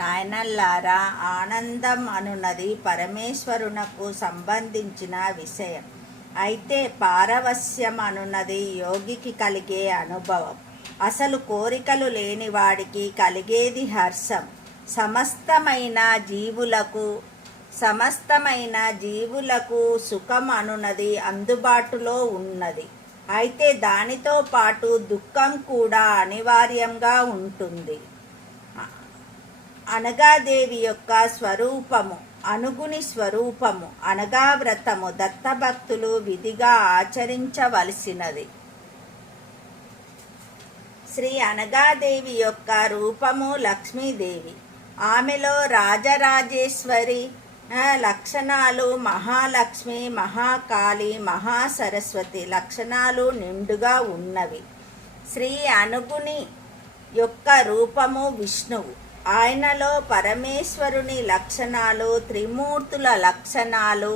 నాయనల్లారా, ఆనందం అనున్నది పరమేశ్వరునకు సంబంధించిన విషయం. అయితే పారవస్యం అనున్నది యోగికి కలిగే అనుభవం. అసలు కోరికలు లేనివాడికి కలిగేది హర్షం. సమస్తమైన జీవులకు సుఖం అనున్నది అందుబాటులో ఉన్నది. అయితే దానితో పాటు దుఃఖం కూడా అనివార్యంగా ఉంటుంది. అనగాదేవి యొక్క స్వరూపము, అనుగుని స్వరూపము అనగా వ్రతము దత్తభక్తులు విధిగా ఆచరించవలసినది. శ్రీ అనగాదేవి యొక్క రూపము లక్ష్మీదేవి. ఆమెలో రాజరాజేశ్వరి లక్షణాలు, మహాలక్ష్మి, మహాకాళి, మహాసరస్వతి లక్షణాలు నిండుగా ఉన్నవి. శ్రీ అనుగుని యొక్క రూపము విష్ణువు. ఆయనలో పరమేశ్వరుని లక్షణాలు, త్రిమూర్తుల లక్షణాలు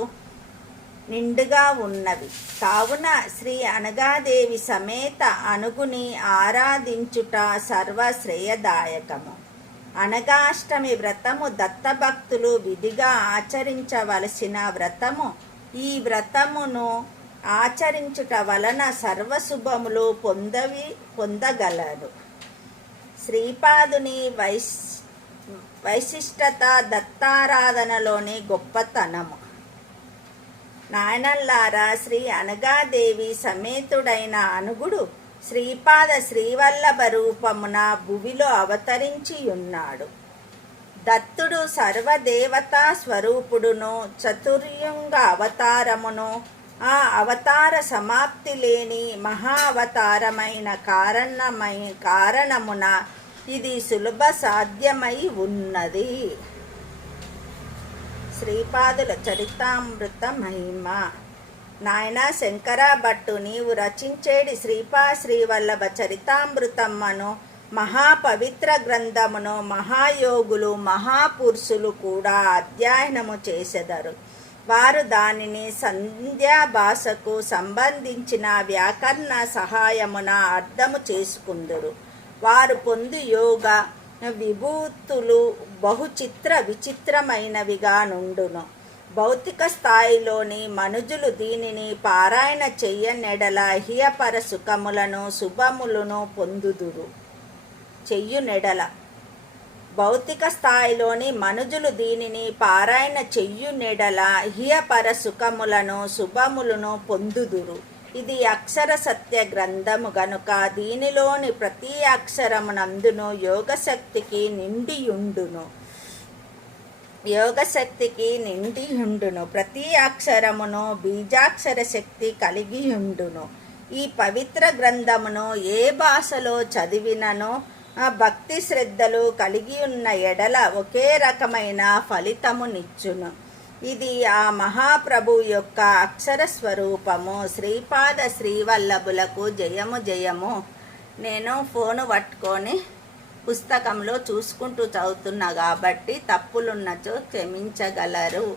నిండుగా ఉన్నవి. కావున శ్రీ అనగాదేవి సమేత అనుగుని ఆరాధించుట సర్వశ్రేయదాయకము. అనగాష్టమి వ్రతము దత్తభక్తులు విధిగా ఆచరించవలసిన వ్రతము. ఈ వ్రతమును ఆచరించుట వలన సర్వశుభములు పొందగలరు. శ్రీపాదుని వైశిష్టత దత్తారాధనలోని గొప్పతనము. నాయనల్లారా, శ్రీ అనగాదేవి సమేతుడైన అనుగుడు శ్రీపాద శ్రీవల్లభ రూపమున భువిలో అవతరించియున్నాడు. దత్తుడు సర్వదేవతా స్వరూపుడును, చతుర్యుంగ అవతారమును, ఆ అవతార సమాప్తి లేని మహా అవతారమైన కారణమున ఇది సులభ సాధ్యమై ఉన్నది. శ్రీపాదుల చరితామృత మహిమ. నాయన శంకర భట్టు, నీవు రచించేడి శ్రీవల్లభ చరితామృతమ్మను మహాపవిత్ర గ్రంథమును మహాయోగులు, మహాపురుషులు కూడా అధ్యయనము చేసెదరు. వారు దానిని సంధ్యా భాషకు సంబంధించిన వ్యాకరణ సహాయమున అర్థము చేసుకుందురు. వారు పొందు యోగ విభూతులు విచిత్రమైనవిగా నుండును. భౌతిక స్థాయిలోని మనుజులు దీనిని పారాయణ చెయ్యనెడల హియపర సుఖములను శుభములను పొందుదురు. భౌతిక స్థాయిలోని మనుజులు దీనిని పారాయణ చెయ్యునెడల హియపర సుఖములను శుభములను పొందుదురు. ఇది అక్షర సత్య గ్రంథము గనుక దీనిలోని ప్రతి అక్షరమునందును యోగశక్తికి నిండియుండును. ప్రతి అక్షరమును బీజాక్షర శక్తి కలిగియుండును. ఈ పవిత్ర గ్రంథమును ఏ భాషలో చదివినను భక్తి శ్రద్ధలు కలిగి ఉన్న ఎడల ఒకే రకమైన ఫలితమునిచ్చును. ఇది ఆ మహాప్రభు యొక్క అక్షర స్వరూపము. శ్రీపాద శ్రీవల్లభులకు జయము జయము. నేను ఫోను పట్టుకొని పుస్తకంలో చూసుకుంటూ చదువుతున్నా కాబట్టి తప్పులున్నచో క్షమించగలరు.